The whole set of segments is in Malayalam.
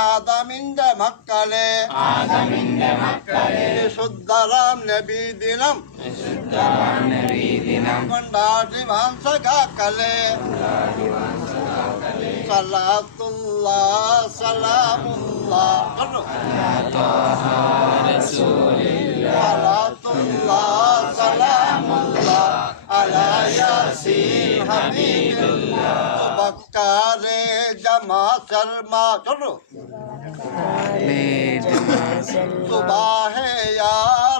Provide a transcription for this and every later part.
ആദമിന്റെ മക്കളെ വിശുദ്ധരാം നബി ദിനം കൊണ്ടാടി മാംസകാക്കളെ സലാത്തുല്ലാ സലാമുല്ലാ സലാത്തുല്ലാ സലാമുല്ലാ അലാ യാസീൻ ഹബീബുല്ലാ ബക്കാരെ ജമാ ശർമാ ചൊല്ലു सुबह है या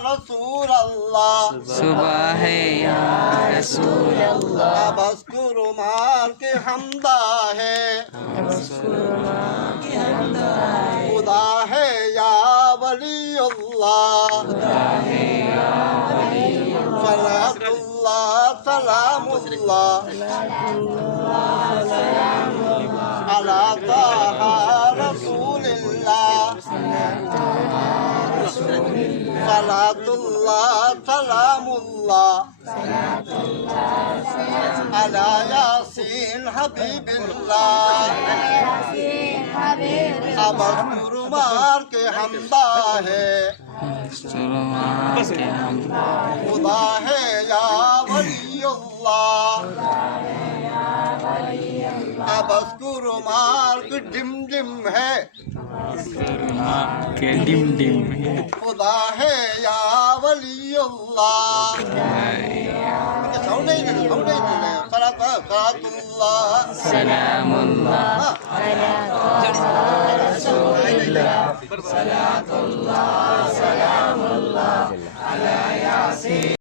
रसूल अल्लाह सुबह है या रसूल अल्लाह बस्कुर मार के हमदा है खुदा है या वली अल्लाह सलातुल्लाह सलामुल्लाह अला ताहा रसूलिल्लाह सलातुल्लाह सलामुल्लाह अला यासीन हबीबिल्लाह अब मार के हमदा है खुदा है या वलीउल्लाह अब मार्ग डिम डिम है के डिम डिम खुदा है या वलीउल्लाह सलातुल्लाह सलामुल्लाह